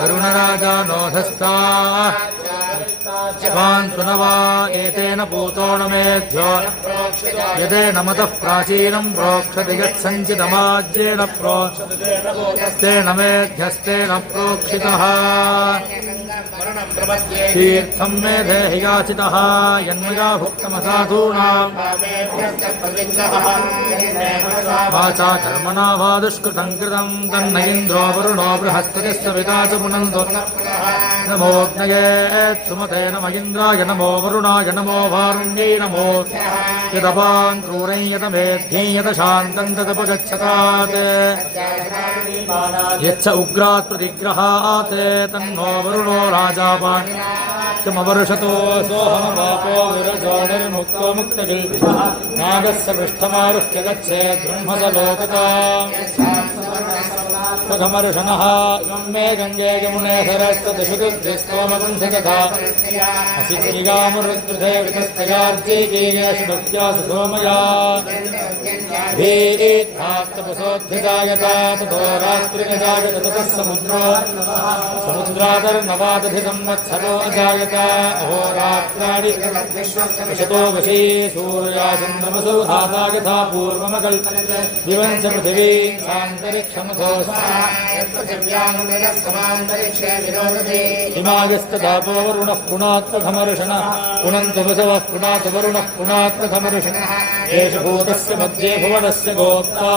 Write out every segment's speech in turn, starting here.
वरुणराजा नोधस्ता स्वान्तुनवा एतेन पूतो न मेभ्यो यदेन मतः प्राचीनं प्रोक्षति यत्सञ्चितमाज्येन प्रोक्षतेन मेध्यस्तेन प्रोक्षितः तीर्थं मे देहि याचितः यन्मया भुक्तमसाधूनाम् वाचा कर्मणा वा दुष्कृतं कृतं तन्न इन्द्रो वरुणो बृहस्पतिश्च पिता च पुनन्तो नमोऽग्नये सुमते नम इन्द्राय नमो वरुणाय नमो वारुण्यै नमो यदपान् क्रूरं यतमेध्यं यतशान्तं तदपगच्छतात् यच्च उग्रात् प्रतिग्रहात् तन्नो वरुणो राजापाण्यमवर्षतो सोऽहमवापो विरजोनिर्मुक्तो मुक्तकिल्बिषः नागस्य पृष्ठमारुह्य गच्छेत् ब्रह्मसलोकता प्रथमर्षणः मे गङ्गे यमुने सरस्वतिषुतुद्धिस्तोमपुंसकथा असिद्धिगामुरुद्धे वितस्तयार्जीगीयेषु भक्त्यासु सोमया भीत्थाक्तपसोद्धिजायता ततो रात्रिगजायत ततः समुद्रादर्नवादधि संवत्सरो अजायत अहोरात्राणि विशतो वशी सूर्याचन्द्रमसौ धाता यथा पूर्वमकल्प दिवं च पृथिवी सान्तरिक्षमथो हिमागस्तदापो वरुणः पुनात्प्रथमर्षणः पुनन्तु वसवः पुनातु वरुणः पुनात्प्रथमर्षणः एष भूतस्य मध्ये भुवनस्य गोप्ता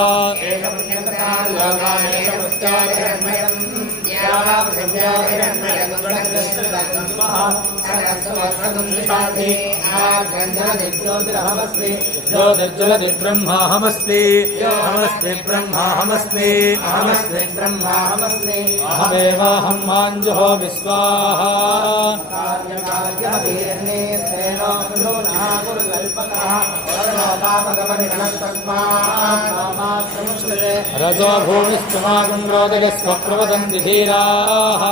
ज्योतिर्जलदिब्रह्माहमस्मि अहमस्मि ब्रह्माहमस्मि अहमस्मि ब्रह्माहमस्मि अहमेवाहं माञ्जहो विश्वाहा रजो भूमिस्तुमागुं रोदगस्वप्रवदन्ति धीराः